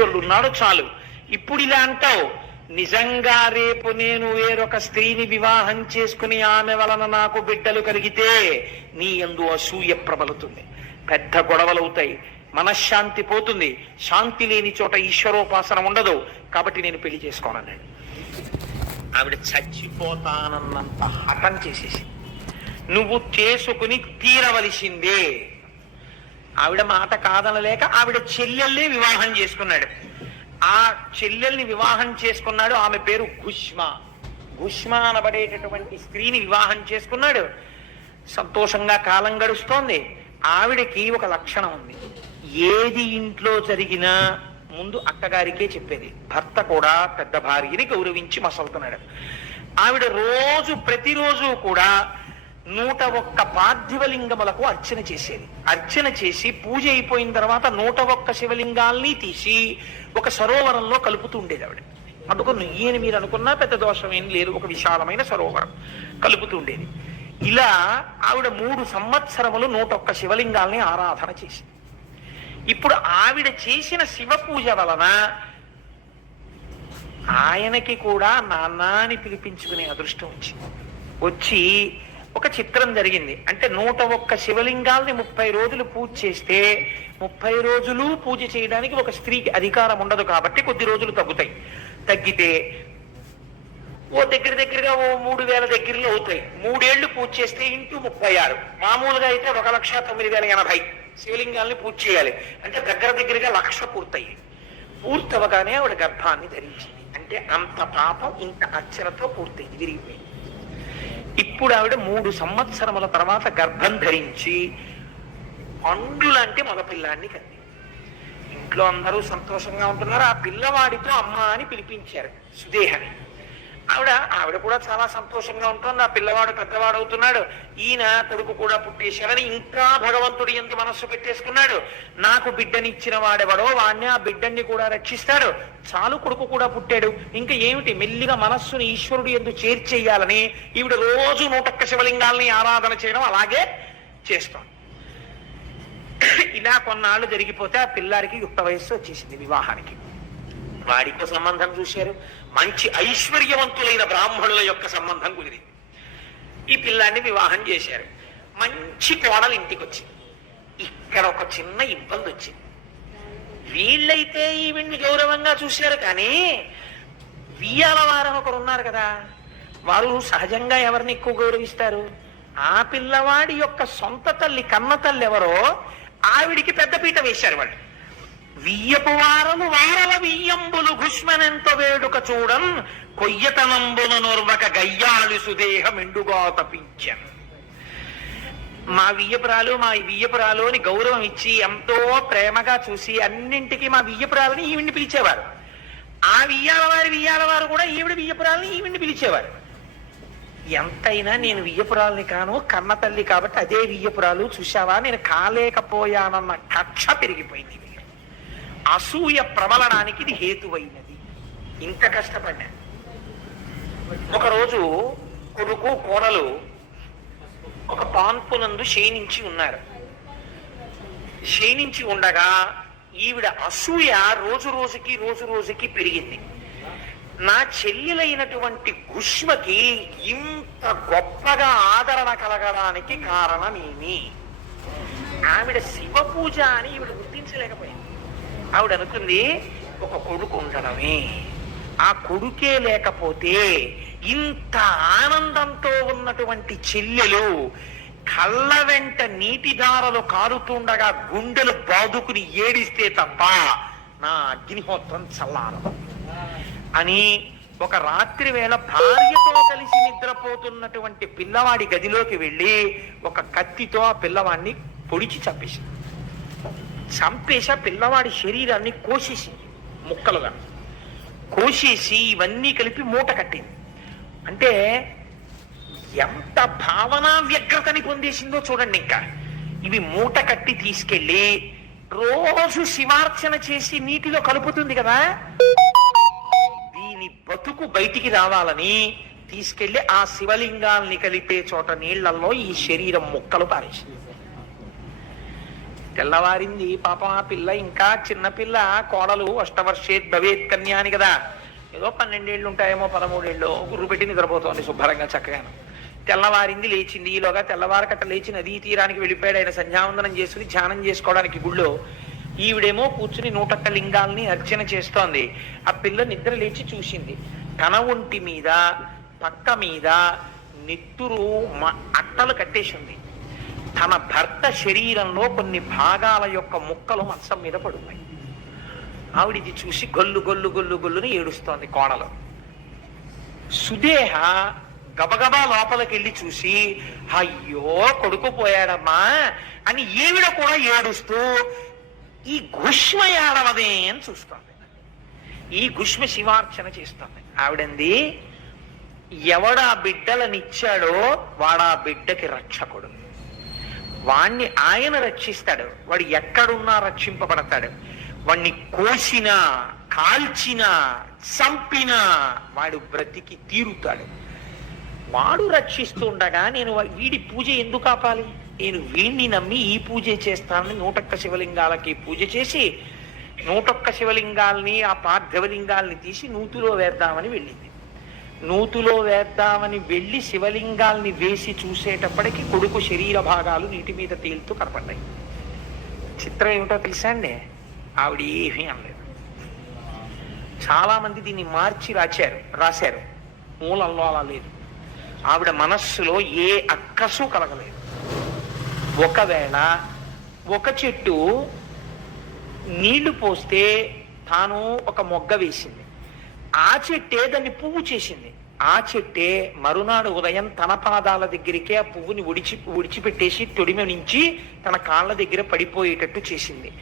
ఈశ్వరుడు ఉన్నాడు చాలు. ఇప్పుడు ఇలా అంటావు, నిజంగా రేపు నేను వేరొక స్త్రీని వివాహం చేసుకుని ఆమె వలన నాకు బిడ్డలు కలిగితే నీ యందు అసూయ ప్రబలుతుంది, పెద్ద గొడవలవుతాయి, మనశ్శాంతి పోతుంది, శాంతి లేని చోట ఈశ్వరోపాసన ఉండదు, కాబట్టి నేను పెళ్లి చేసుకోనన్నాడు. ఆవిడ చచ్చిపోతానన్నంత హఠం చేసేసి, నువ్వు చేసుకుని తీరవలసిందే. ఆవిడ మాట కాదనలేక ఆవిడ చెల్లెల్ని వివాహం చేసుకున్నాడు. ఆ చెల్లెల్ని వివాహం చేసుకున్నాడు, ఆమె పేరు గుష్మ. గుష్మ అనబడేటటువంటి స్త్రీని వివాహం చేసుకున్నాడు. సంతోషంగా కాలం గడుస్తోంది. ఆవిడకి ఒక లక్షణం ఉంది, ఏది ఇంట్లో జరిగినా ముందు అక్కగారికే చెప్పేది. భర్త కూడా పెద్ద భార్యని గౌరవించి మసలుతున్నాడు. ఆవిడ ప్రతిరోజు కూడా 101 పార్థివలింగములకు అర్చన చేసేది. అర్చన చేసి పూజ అయిపోయిన తర్వాత 101 శివలింగాల్ని తీసి ఒక సరోవరంలో కలుపుతూ ఉండేది ఆవిడ. అందుకని ఈయన మీరు అనుకున్నా పెద్ద దోషం ఏం లేదు, ఒక విశాలమైన సరోవరం కలుపుతూ ఉండేది. ఇలా ఆవిడ 3 సంవత్సరములు 101 శివలింగాల్ని ఆరాధన చేసింది. ఇప్పుడు ఆవిడ చేసిన శివ పూజ వలన ఆయనకి కూడా నాన్న అని పిలిపించుకునే అదృష్టం వచ్చి ఒక చిత్రం జరిగింది. అంటే 101 శివలింగాల్ని 30 రోజులు పూజ చేస్తే 30 రోజులు పూజ చేయడానికి ఒక స్త్రీకి అధికారం ఉండదు, కాబట్టి కొద్ది రోజులు తగ్గితే దగ్గరగా 3000 దగ్గరలో అవుతాయి. 3 ఏళ్లు పూజ చేస్తే ఇంటూ 36, మామూలుగా అయితే 1,09,080 శివలింగాల్ని పూజ చేయాలి. అంటే దగ్గరగా 1,00,000 పూర్తవగానే ఆవిడ గర్భాన్ని ధరించింది. అంటే అంత పాపం ఇంత అర్చనతో పూర్తయింది, విరిగిపోయింది. ఇప్పుడు ఆవిడ 3 సంవత్సరముల తర్వాత గర్భం ధరించి పండులాంటి మగపిల్లాన్ని కంది. ఇంట్లో అందరూ సంతోషంగా ఉంటున్నారు. ఆ పిల్లవాడితో అమ్మ అని పిలిపించారు సుదేహని. ఆవిడ కూడా చాలా సంతోషంగా ఉంటుంది. ఆ పిల్లవాడు పెద్దవాడు అవుతున్నాడు, ఈయన కొడుకు కూడా పుట్టేశాడని ఇంకా భగవంతుడి యందు మనస్సు పెట్టేసుకున్నాడు. నాకు బిడ్డనిచ్చిన వాడెవడో వాడిని, ఆ బిడ్డని కూడా రక్షిస్తాడు, చాలు కొడుకు కూడా పుట్టాడు, ఇంకా ఏమిటి, మెల్లిగా మనస్సుని ఈశ్వరుడి యందు చేర్చేయాలని ఈవిడ రోజు 101 శివలింగాల్ని ఆరాధన చేయడం అలాగే చేస్తాం. ఇలా కొన్నాళ్ళు జరిగిపోతే ఆ పిల్లాడికి యుక్త వయస్సు వచ్చేసింది. వివాహానికి వాడికో సంబంధం చూశారు, మంచి ఐశ్వర్యవంతులైన బ్రాహ్మణుల యొక్క సంబంధం కుదిరింది. ఈ పిల్లాన్ని వివాహం చేశారు. మంచి కోడలు ఇంటికి వచ్చింది. ఇక్కడ ఒక చిన్న ఇబ్బంది వచ్చింది. వీళ్ళైతే ఈవిడ్ని గౌరవంగా చూశారు, కానీ వియ్యాల వారం ఒకరు ఉన్నారు కదా, వారు సహజంగా ఎవరిని ఎక్కువ గౌరవిస్తారు? ఆ పిల్లవాడి యొక్క సొంత తల్లి, కన్న తల్లి ఎవరో ఆవిడికి పెద్దపీట వేశారు వాళ్ళు. వియ్యపు వారలు వారల వియ్యంబులు గుష్మనెంత వేడుక చూడం, కొయ్యతనంబుల నొర్వక గయ్యాలి సుదేహం ఎండుగా తపించన్. మా వియ్యపురాలు అని గౌరవం ఇచ్చి ఎంతో ప్రేమగా చూసి అన్నింటికి మా వియ్యపురాలని ఈవిడ్ని పిలిచేవారు. ఆ వియ్యాల వారు కూడా ఈవిడ వియ్యపురాలని ఈవిడ్ని పిలిచేవారు. ఎంతైనా నేను వియ్యపురాలని కాను, కన్న తల్లి కాబట్టి అదే వియ్యపురాలు, చూశావా నేను కాలేకపోయానన్న కక్ష పెరిగిపోయింది. అసూయ ప్రబలడానికి ఇది హేతువైనది. ఇంత కష్టపడ్డా. ఒకరోజు కొడుకు కోడలు ఒక పాన్పునందు శయనించి ఉన్నారు. శయనించి ఉండగా ఈవిడ అసూయ రోజు రోజుకి పెరిగింది. నా చెల్లెలైనటువంటి గుష్మకి ఇంత గొప్పగా ఆదరణ కలగడానికి కారణమేమి? ఆవిడ శివ పూజ అని ఈవిడ గుర్తించలేకపోయింది. ఆవిడ అనుకుంది ఒక కొడుకు ఉండడమే, ఆ కొడుకే లేకపోతే ఇంత ఆనందంతో ఉన్నటువంటి చెల్లెలు కళ్ళ వెంట నీటిధారలు కారుతుండగా గుండెలు బాదుకుని ఏడిస్తే తప్ప నా అగ్నిహోత్రం చల్లారదు అని ఒక రాత్రి వేళ భార్యతో కలిసి నిద్రపోతున్నటువంటి పిల్లవాడి గదిలోకి వెళ్ళి ఒక కత్తితో ఆ పిల్లవాడిని పొడిచి చంపేసి ఆ పిల్లవాడి శరీరాన్ని కోసేసి ముక్కలుగా కోసేసి ఇవన్నీ కలిపి మూట కట్టింది. అంటే ఎంత భావనా వ్యగ్రతని పొందేసిందో చూడండి. ఇంకా ఇవి మూట కట్టి తీసుకెళ్ళి రోజు శివార్చన చేసి నీటిలో కలుపుతుంది కదా, దీని బతుకు బయటికి రావాలని తీసుకెళ్లి ఆ శివలింగాల్ని కలిపే చోట నీళ్లలో ఈ శరీరం ముక్కలు పారేసింది. తెల్లవారింది. పాపం ఆ పిల్ల ఇంకా చిన్నపిల్ల, కోడలు అష్టవర్షేత్ భవేత్ కన్యా అని కదా, ఏదో 12 ఏళ్ళు ఉంటాయేమో, 13 ఏళ్ళు, గుర్రు పెట్టి నిద్రపోతోంది శుభ్రంగా చక్కగాను. తెల్లవారింది, లేచింది. ఈలోగా తెల్లవారకట్ట లేచి నదీ తీరానికి వెళ్ళిపోయాడు. ఆయన సంధ్యావందనం చేసుకుని ధ్యానం చేసుకోవడానికి గుళ్ళో. ఈవిడేమో కూర్చుని 101 లింగాల్ని అర్చన చేస్తోంది. ఆ పిల్ల నిద్ర లేచి చూసింది. తన ఒంటి మీద పక్క మీద నెత్తురు అట్టలు కట్టేసింది. తన భర్త శరీరంలో కొన్ని భాగాల యొక్క ముక్కలు మంచం మీద పడున్నాయి. ఆవిడిది చూసి గొల్లు గొల్లు గొల్లు గొల్లుని ఏడుస్తోంది కోడలు. సుదేహ గబగబా లోపలికి వెళ్ళి చూసి, అయ్యో కొడుకు పోయాడమ్మా అని ఈవిడ కూడా ఏడుస్తూ ఈ గుష్మ ఏడవదే అని చూస్తోంది. ఈ గుష్మ శివార్చన చేస్తోంది. ఆవిడంది, ఎవడా బిడ్డలనిచ్చాడో వాడా బిడ్డకి రక్షకుడు, వాణ్ణి ఆయన రక్షిస్తాడు, వాడు ఎక్కడున్నా రక్షింపబడతాడు. వాణ్ణి కోసినా కాల్చినా చంపినా వాడు బ్రతికి తీరుతాడు. వాడు రక్షిస్తుండగా నేను వీడి పూజ ఎందుకు ఆపాలి? నేను వీణ్ణి నమ్మి ఈ పూజ చేస్తానని 101 శివలింగాలకి పూజ చేసి 101 శివలింగాల్ని, ఆ పార్థివలింగాల్ని తీసి నూతిలో వేద్దామని వెళ్ళింది. నూతిలో వేద్దామని వెళ్ళి శివలింగాల్ని వేసి చూసేటప్పటికి కొడుకు శరీర భాగాలు నీటి మీద తేలుతూ కనపడ్డాయి. చిత్రం ఏమిటో తెలుసా అండి? ఆవిడ ఏమీ అనలేదు. చాలా మంది దీన్ని మార్చి రాశారు. మూలంలో అలా లేదు. ఆవిడ మనస్సులో ఏ అక్కసు కలగలేదు. ఒకవేళ ఒక చెట్టు నీళ్లు పోస్తే తాను ఒక మొగ్గ వేసింది, ఆ చెట్టే దాన్ని పువ్వు చేసింది. ఆ చెట్టే మరునాడు ఉదయం తన పాదాల దగ్గరికే ఆ పువ్వుని విడిచిపెట్టేసి తొడిమ నుంచి తన కాళ్ళ దగ్గర పడిపోయేటట్టు చేసింది.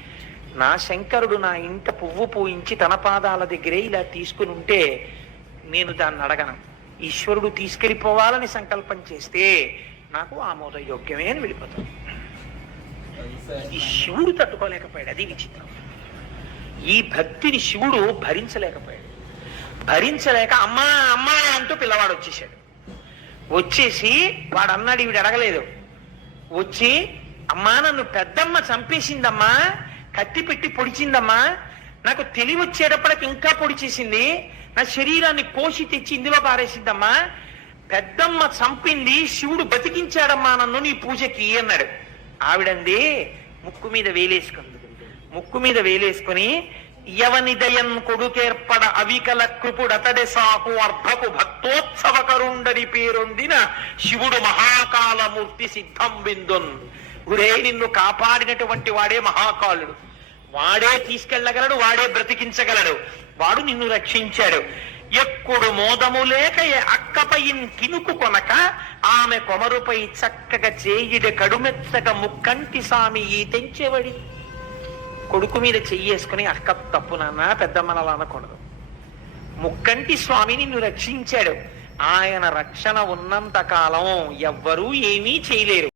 నా శంకరుడు నా ఇంట పువ్వు పూయించి తన పాదాల దగ్గరే ఇలా తీసుకుని ఉంటే నేను దాన్ని అడగను. ఈశ్వరుడు తీసుకెళ్ళిపోవాలని సంకల్పం చేస్తే నాకు ఆమోదయోగ్యమే అని వెళ్ళిపోతాను. ఈ శివుడు తట్టుకోలేకపోయాడు. అది విచిత్రం. ఈ భక్తిని శివుడు భరించలేకపోయాడు. భరించలేక అమ్మా అమ్మా అంటూ పిల్లవాడు వచ్చేసాడు. వచ్చేసి వాడు అన్నాడు, ఈవిడ అడగలేదు. వచ్చి, అమ్మా నన్ను పెద్దమ్మ చంపేసిందమ్మా, కత్తి పెట్టి పొడిచిందమ్మా, నాకు తెలివి వచ్చేటప్పటికి ఇంకా పొడి చేసింది, నా శరీరాన్ని కోసి తెచ్చి ఇందులో పారేసిందమ్మా, పెద్దమ్మ చంపింది, శివుడు బతికించాడమ్మా నన్ను నీ పూజకి అన్నాడు. ఆవిడంది, ముక్కు మీద వేలేసుకొని యవనిదయన్ కొడుకేర్పడ అవికల కృపుడతడే సాకు అర్ధకు భక్తోత్సవకరుండని పేరొందిన శివుడు మహాకాలమూర్తి సిద్ధం బిందున్. గురే, నిన్ను కాపాడినటువంటి వాడే మహాకాలుడు, వాడే తీసుకెళ్ళగలడు, వాడే బ్రతికించగలడు, వాడు నిన్ను రక్షించాడు. ఎక్కుడు మోదము లేక అక్కపైన్ కినుకు కొనక ఆమె కొమరుపై చక్కగా చేయిడ కడుమెత్తక ముక్కంటి సామి ఈ తెంచేవడి. కొడుకు మీద చెయ్యేసుకుని, అక్క తప్పు నాన్న, పెద్దమ్మనలా అనకూడదు, ముక్కంటి స్వామి నిన్ను రక్షించాడు, ఆయన రక్షణ ఉన్నంత కాలం ఎవ్వరూ ఏమీ చేయలేరు.